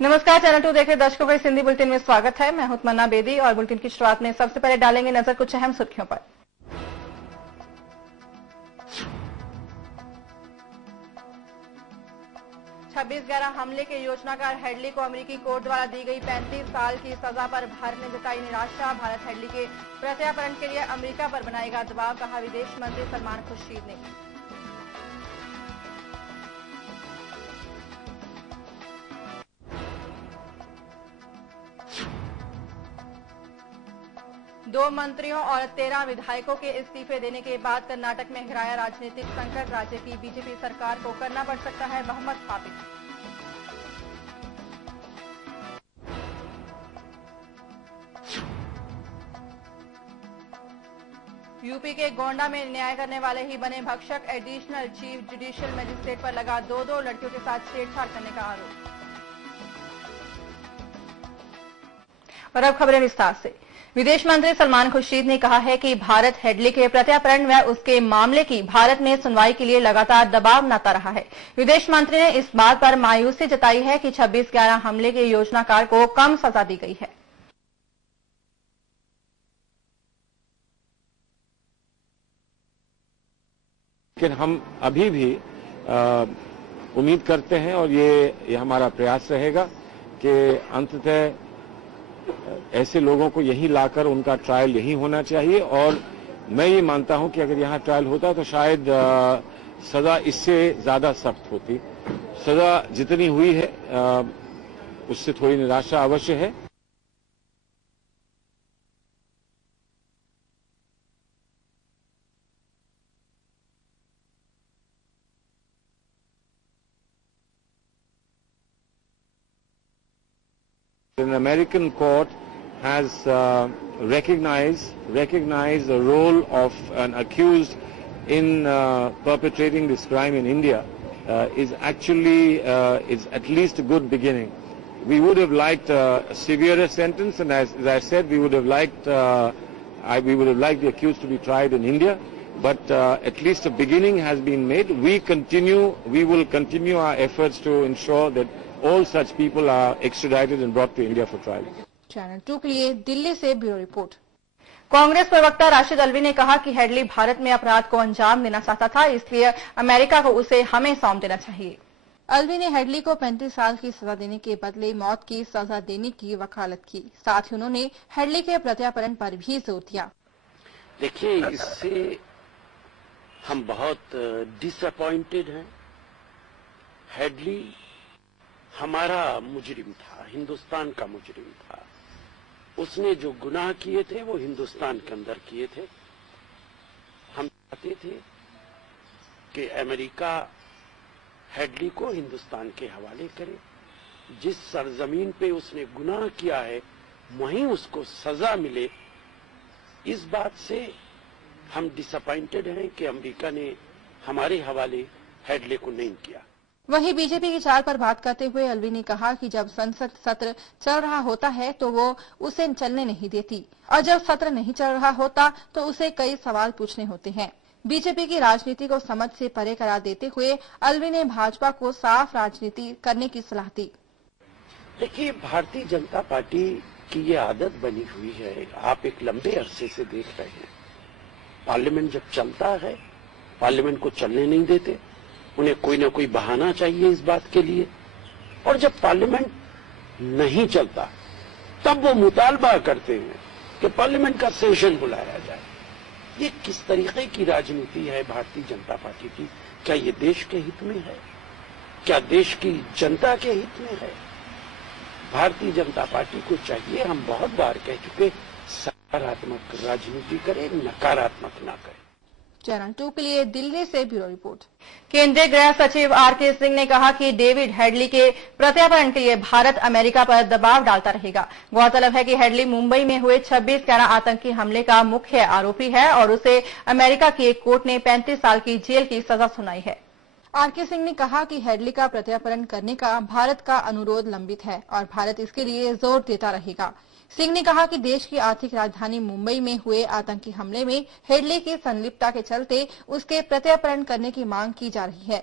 नमस्कार, चैनल 2 देख रहे दर्शकों का हिंदी बुलेटिन में स्वागत है। मैं हूं तमन्ना बेदी और बुलेटिन की शुरुआत में सबसे पहले डालेंगे नजर कुछ अहम सुर्खियों पर। छब्बीस 11 हमले के योजनाकार हेडली को अमेरिकी कोर्ट द्वारा दी गई 35 साल की सजा पर भारत ने जताई निराशा। भारत हेडली के प्रत्यार्पण के लिए अमेरिका पर बनाएगा दबाव, कहा विदेश मंत्री सलमान खुर्शीद ने। दो मंत्रियों और 13 विधायकों के इस्तीफे देने के बाद कर्नाटक में गहराया राजनीतिक संकट। राज्य की बीजेपी सरकार को करना पड़ सकता है बहुमत स्थापित। यूपी के गोंडा में न्याय करने वाले ही बने भक्षक। एडिशनल चीफ जुडिशियल मजिस्ट्रेट पर लगा दो लड़कियों के साथ छेड़छाड़ करने का आरोप। और अब खबरें विस्तार से। विदेश मंत्री सलमान खुर्शीद ने कहा है कि भारत हेडली के प्रत्यार्पण व उसके मामले की भारत में सुनवाई के लिए लगातार दबाव बनाता रहा है। विदेश मंत्री ने इस बात पर मायूसी जताई है कि 26/11 हमले के योजनाकार को कम सजा दी गई है। लेकिन हम अभी भी उम्मीद करते हैं और ये हमारा प्रयास रहेगा कि अंततः ऐसे लोगों को यहीं लाकर उनका ट्रायल यहीं होना चाहिए। और मैं ये मानता हूं कि अगर यहां ट्रायल होता तो शायद सजा इससे ज्यादा सख्त होती। सजा जितनी हुई है उससे थोड़ी निराशा अवश्य है। An American court has recognized the role of an accused in perpetrating this crime in India is actually is at least a good beginning. We would have liked a severer sentence, and as I said, we would have liked the accused to be tried in India. But at least a beginning has been made. We will continue our efforts to ensure that all such people are extradited and brought to India for trial. Channel 2 के लिए दिल्ली से bureau report. Congress प्रवक्ता राशिद अल्वी ने कहा कि Headley Bharat में अपराध को अंजाम देना चाहता था, इसलिए अमेरिका को उसे हमें सौंप देना चाहिए। अल्वी ने हेडली को 35 साल की सजा देने के बदले मौत की सजा देने की वकालत की। साथ ही उन्होंने हेडली के प्रत्यार्पण पर भी जोर दिया। देखिए, इससे हम बहुत डिसअपॉइंटेड हैं। हेडली हमारा मुजरिम था, हिंदुस्तान का मुजरिम था। उसने जो गुनाह किए थे वो हिंदुस्तान के अंदर किए थे। हम चाहते थे कि अमेरिका हेडली को हिंदुस्तान के हवाले करे। जिस सरजमीन पे उसने गुनाह किया है वहीं उसको सजा मिले। इस बात से हम डिसअपॉइंटेड हैं कि अमेरिका ने हमारे हवाले हेडली को नहीं किया। वहीं बीजेपी की चाल पर बात करते हुए अल्वी ने कहा कि जब संसद सत्र चल रहा होता है तो वो उसे चलने नहीं देती, और जब सत्र नहीं चल रहा होता तो उसे कई सवाल पूछने होते हैं। बीजेपी की राजनीति को समझ से परे करार देते हुए अल्वी ने भाजपा को साफ राजनीति करने की सलाह दी। देखिए, भारतीय जनता पार्टी की ये आदत बनी हुई है, आप एक लंबे अरसे से देख रहे हैं। पार्लियामेंट जब चलता है, पार्लियामेंट को चलने नहीं देते। उन्हें कोई ना कोई बहाना चाहिए इस बात के लिए। और जब पार्लियामेंट नहीं चलता तब वो मुतालबा करते हैं कि पार्लियामेंट का सेशन बुलाया जाए। ये किस तरीके की राजनीति है भारतीय जनता पार्टी की? क्या ये देश के हित में है? क्या देश की जनता के हित में है? भारतीय जनता पार्टी को चाहिए, हम बहुत बार कह चुके, सकारात्मक राजनीति करे, नकारात्मक ना करे। चैनल 2 के लिए दिल्ली से ब्यूरो रिपोर्ट। केंद्रीय गृह सचिव आर.के. सिंह ने कहा कि डेविड हेडली के प्रत्यार्पण के लिए भारत अमेरिका पर दबाव डालता रहेगा। गौरतलब है कि हेडली मुंबई में हुए 26/11 आतंकी हमले का मुख्य आरोपी है और उसे अमेरिका की एक कोर्ट ने 35 साल की जेल की सजा सुनाई है। आर.के. सिंह ने कहा कि हेडली का प्रत्यार्पण करने का भारत का अनुरोध लंबित है और भारत इसके लिए जोर देता रहेगा। सिंह ने कहा कि देश की आर्थिक राजधानी मुंबई में हुए आतंकी हमले में हेडली की संलिप्तता के चलते उसके प्रत्यार्पण करने की मांग की जा रही है।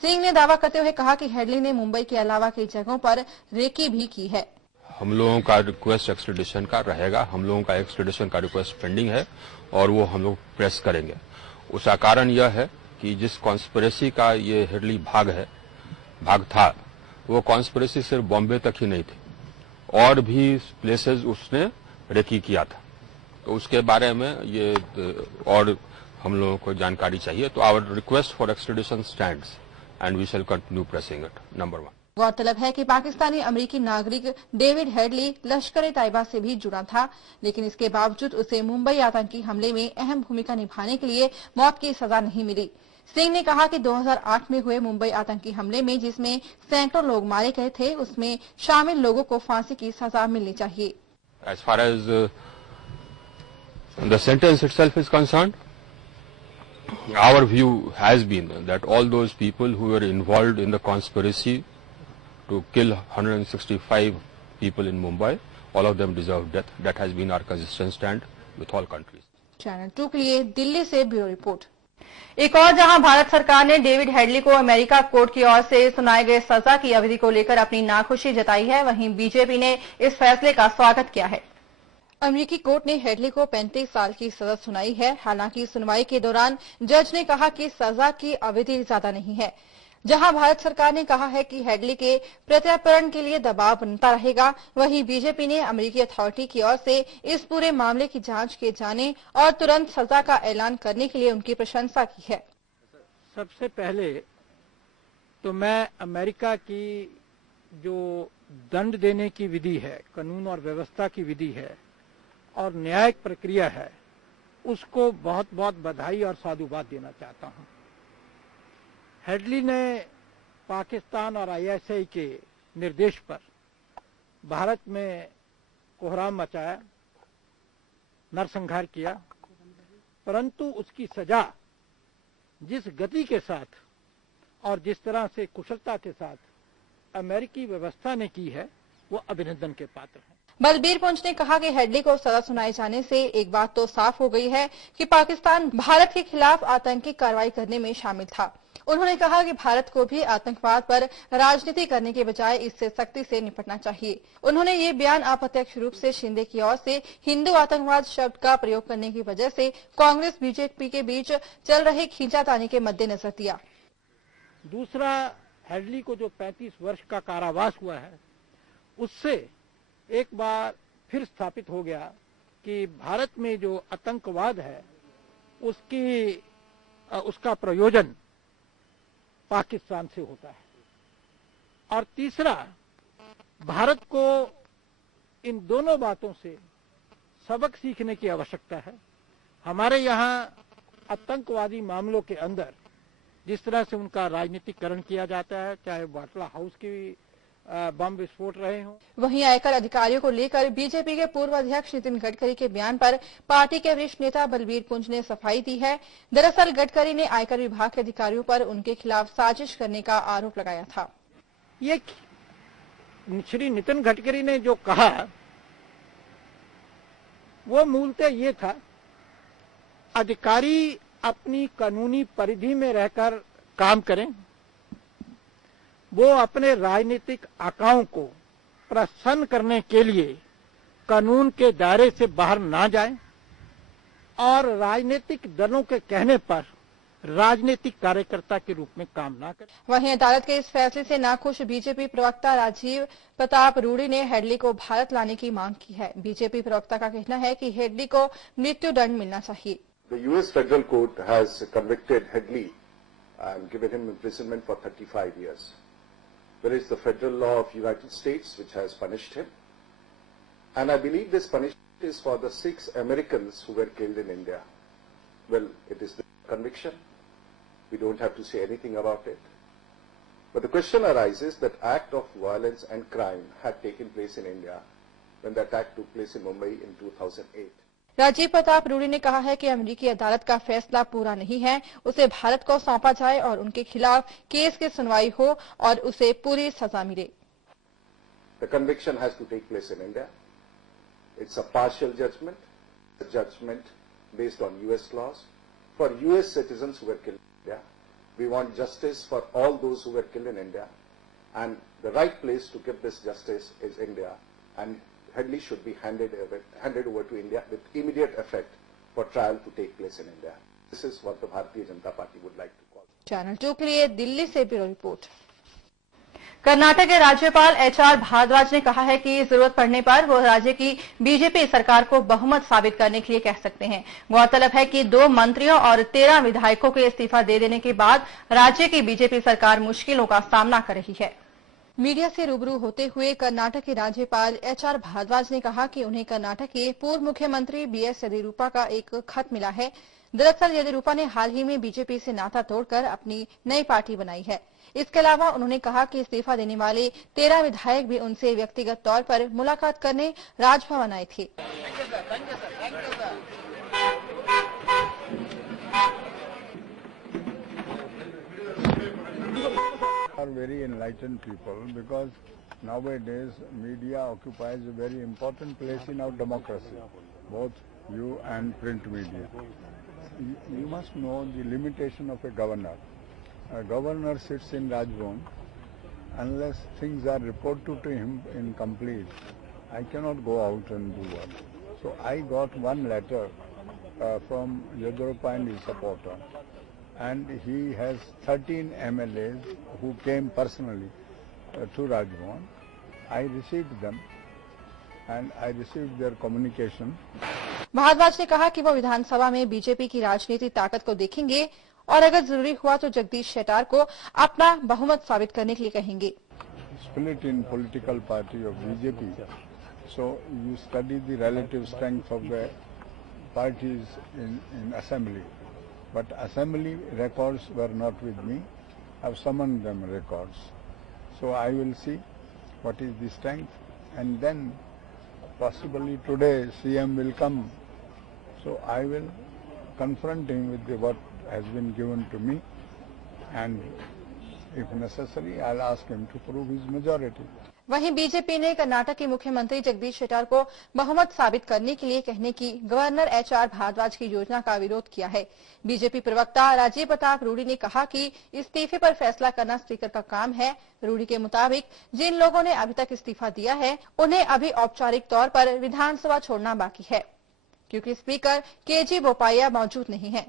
सिंह ने दावा करते हुए कहा कि हेडली ने मुंबई के अलावा कई जगहों पर रेकी भी की है। हम लोगों का रिक्वेस्ट एक्सट्रेडिशन का रहेगा। हम लोगों का एक्सट्रेडिशन का रिक्वेस्ट पेंडिंग है और वो हम लोग प्रेस करेंगे। उसका कारण यह है कि जिस कॉन्स्पिरेसी का ये हेडली भाग था, वो कॉन्स्पिरेसी सिर्फ बॉम्बे तक ही नहीं थी, और भी प्लेसेस उसने रेकी किया था। तो उसके बारे में ये और हम लोगों को जानकारी चाहिए। तो our request for extradition stands and we shall continue pressing it. Number 1। गौरतलब है कि पाकिस्तानी अमेरिकी नागरिक डेविड हेडली लश्कर-ए-तैयबा से भी जुड़ा था, लेकिन इसके बावजूद उसे मुंबई आतंकी हमले में अहम भूमिका निभाने के लिए मौत की सजा नहीं मिली। सिंह ने कहा कि 2008 में हुए मुंबई आतंकी हमले में जिसमें सैकड़ों लोग मारे गए थे, उसमें शामिल लोगों को फांसी की सजा मिलनी चाहिए। As far as the sentence itself is concerned, our view has been that all those people who were involved in the conspiracy to kill 165 people in Mumbai, all of them deserve death. That has been our consistent stand with all countries. Channel 2 के लिए दिल्ली से bureau report. एक और जहां भारत सरकार ने David Headley को America court की ओर से सुनाए गए सजा की अवधि को लेकर अपनी नाखुशी जताई है, वहीं बीजेपी ने इस फैसले का स्वागत किया है। अमेरिकी कोर्ट ने हेडली को 35 साल की सजा सुनाई है। हालांकि सुनवाई के दौरान जज ने कहा कि सजा की अवधि ज्यादा नहीं है। जहां भारत सरकार ने कहा है कि हेडली के प्रत्यार्पण के लिए दबाव बनता रहेगा, वहीं बीजेपी ने अमेरिकी अथॉरिटी की ओर से इस पूरे मामले की जांच किए जाने और तुरंत सजा का ऐलान करने के लिए उनकी प्रशंसा की है। सबसे पहले तो मैं अमेरिका की जो दंड देने की विधि है, कानून और व्यवस्था की विधि है और न्यायिक प्रक्रिया है, उसको बहुत बहुत बधाई और साधुवाद देना चाहता हूं। हेडली ने पाकिस्तान और आईएसआई के निर्देश पर भारत में कोहराम मचाया, नरसंहार किया, परंतु उसकी सजा जिस गति के साथ और जिस तरह से कुशलता के साथ अमेरिकी व्यवस्था ने की है, वो अभिनंदन के पात्र है। बलबीर पुंछ ने कहा कि हेडली को सजा सुनाए जाने से एक बात तो साफ हो गई है कि पाकिस्तान भारत के खिलाफ आतंकी कार्रवाई करने में शामिल था। उन्होंने कहा कि भारत को भी आतंकवाद पर राजनीति करने के बजाय इससे सख्ती से निपटना चाहिए। उन्होंने ये बयान अप्रत्यक्ष रूप से शिंदे की ओर से हिंदू आतंकवाद शब्द का प्रयोग करने की वजह से कांग्रेस बीजेपी के बीच चल रहे खींचातानी के मद्देनजर दिया। दूसरा, हेडली को जो 35 वर्ष का कारावास हुआ है, उससे एक बार फिर स्थापित हो गया कि भारत में जो आतंकवाद है उसका प्रयोजन पाकिस्तान से होता है। और तीसरा, भारत को इन दोनों बातों से सबक सीखने की आवश्यकता है। हमारे यहाँ आतंकवादी मामलों के अंदर जिस तरह से उनका राजनीतिकरण किया जाता है, चाहे बाटला हाउस की बम विस्फोट रहे हों। वहीं आयकर अधिकारियों को लेकर बीजेपी के पूर्व अध्यक्ष नितिन गडकरी के बयान पर पार्टी के वरिष्ठ नेता बलबीर पुंछ ने सफाई दी है। दरअसल गडकरी ने आयकर विभाग के अधिकारियों पर उनके खिलाफ साजिश करने का आरोप लगाया था। ये श्री नितिन गडकरी ने जो कहा वो मूलतः ये था, अधिकारी अपनी कानूनी परिधि में रहकर काम करें, वो अपने राजनीतिक आकाओं को प्रसन्न करने के लिए कानून के दायरे से बाहर ना जाएं और राजनीतिक दलों के कहने पर राजनीतिक कार्यकर्ता के रूप में काम ना करें। वहीं अदालत के इस फैसले से नाखुश बीजेपी प्रवक्ता राजीव प्रताप रूडी ने हेडली को भारत लाने की मांग की है। बीजेपी प्रवक्ता का कहना है कि हेडली को मृत्युदंड मिलना चाहिए। The US Federal Court has convicted Headley and given him imprisonment for 35 years. There is the federal law of United States which has punished him. And I believe this punishment is for the 6 Americans who were killed in India. Well, it is the conviction. We don't have to say anything about it. But the question arises that act of violence and crime had taken place in India when the attack took place in Mumbai in 2008. Rajiv Pratap Rudy ने कहा है कि अमेरिकी अदालत का फैसला पूरा नहीं है, उसे भारत को सौंपा जाए और उनके खिलाफ केस की सुनवाई हो और उसे पूरी सजा मिले। The conviction has to take place in India. It's a partial judgment, a judgment based on US laws for US citizens who were killed in India. We want justice for all those who were killed in India, and the right place to give this justice is India, and Headley should be handed over to India with immediate effect for trial to take place in India. This is what the Bharatiya Janata Party would like to call. Channel 2 के लिए दिल्ली से bureau report. Karnataka के राज्यपाल HR Bhardwaj ने कहा है कि जरूरत पड़ने पर वो राज्य की बीजेपी सरकार को बहुमत साबित करने के लिए कह सकते हैं। गौरतलब है कि 2 मंत्रियों और 13 विधायकों के इस्तीफा दे देने के बाद राज्य की बीजेपी सरकार मुश्किलों का सामना कर रही है। मीडिया से रूबरू होते हुए कर्नाटक के राज्यपाल HR भारद्वाज ने कहा कि उन्हें कर्नाटक के पूर्व मुख्यमंत्री BS येदियुरप्पा का एक खत मिला है। दरअसल येदियुरप्पा ने हाल ही में बीजेपी से नाता तोड़कर अपनी नई पार्टी बनाई है। इसके अलावा उन्होंने कहा कि इस्तीफा देने वाले 13 विधायक भी उनसे व्यक्तिगत तौर पर मुलाकात करने राजभवन आए थे। Are very enlightened people, because nowadays media occupies a very important place in our democracy, both you and print media. You must know the limitation of a governor. A governor sits in Rajbhavan. Unless things are reported to him incomplete, I cannot go out and do work. So I got one letter from Yediyurappa and his supporter, and he has 13 MLAs who came personally to Rajbhavan. I received them and I received their communication. Bhardwaj ने कहा कि वो विधानसभा में BJP की राजनीतिक ताकत को देखेंगे और अगर जरूरी हुआ तो जगदीश शेट्टार को अपना बहुमत साबित करने के लिए कहेंगे। Split in political party of BJP, so you study the relative strength of the parties in assembly. But assembly records were not with me. I've summoned them records. So I will see what is the strength, and then possibly today CM will come. So I will confront him with what has been given to me, and if necessary I'll ask him to prove his majority. वहीं BJP ने कर्नाटक के मुख्यमंत्री जगदीश शेट्टार को बहुमत साबित करने के लिए कहने की गवर्नर HR भारद्वाज की योजना का विरोध किया है। बीजेपी प्रवक्ता राजीव प्रताप रूडी ने कहा कि इस्तीफे पर फैसला करना स्पीकर का काम है। रूडी के मुताबिक जिन लोगों ने अभी तक इस्तीफा दिया है उन्हें अभी औपचारिक तौर पर विधानसभा छोड़ना बाकी है, क्योंकि स्पीकर KG बोपाय्या मौजूद नहीं है।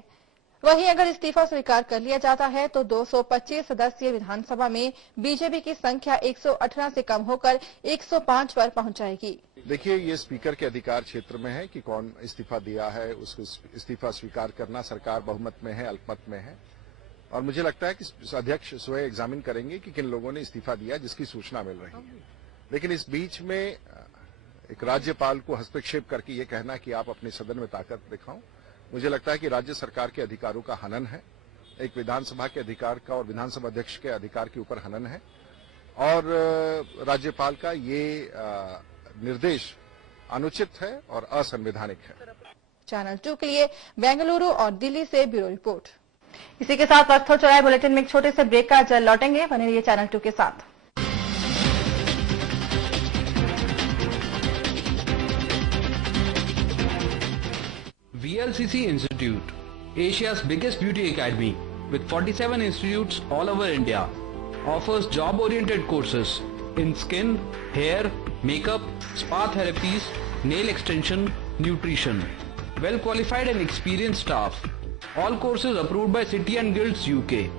वहीं अगर इस्तीफा स्वीकार कर लिया जाता है तो 225 सदस्यीय विधानसभा में बीजेपी की संख्या 118 से कम होकर 105 पर पहुंच जाएगी। देखिए, ये स्पीकर के अधिकार क्षेत्र में है कि कौन इस्तीफा दिया है, उसको इस्तीफा स्वीकार करना। सरकार बहुमत में है, अल्पमत में है, और मुझे लगता है कि अध्यक्ष स्वयं एग्जामिन करेंगे कि किन लोगों ने इस्तीफा दिया, जिसकी सूचना मिल रही है। लेकिन इस बीच में एक राज्यपाल को हस्तक्षेप करके ये कहना कि आप अपने सदन में ताकत दिखाओ, मुझे लगता है कि राज्य सरकार के अधिकारों का हनन है। एक विधानसभा के अधिकार का और विधानसभा अध्यक्ष के अधिकार के ऊपर हनन है, और राज्यपाल का ये निर्देश अनुचित है और असंवैधानिक है। चैनल 2 के लिए बेंगलुरु और दिल्ली से ब्यूरो रिपोर्ट। इसी के साथ वक्त हो चला है बुलेटिन में एक छोटे से ब्रेक का। जल्द लौटेंगे, बने रहिए चैनल 2 के साथ। VLCC Institute, Asia's biggest beauty academy with 47 institutes all over India, offers job-oriented courses in skin, hair, makeup, spa therapies, nail extension, nutrition. Well-qualified and experienced staff. All courses approved by City and Guilds UK.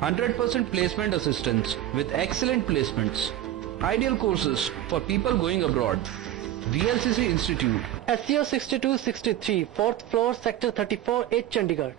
100% placement assistance with excellent placements. Ideal courses for people going abroad. VLCC Institute. SEO 6263, 4th floor, Sector 34, 8 Chandigarh.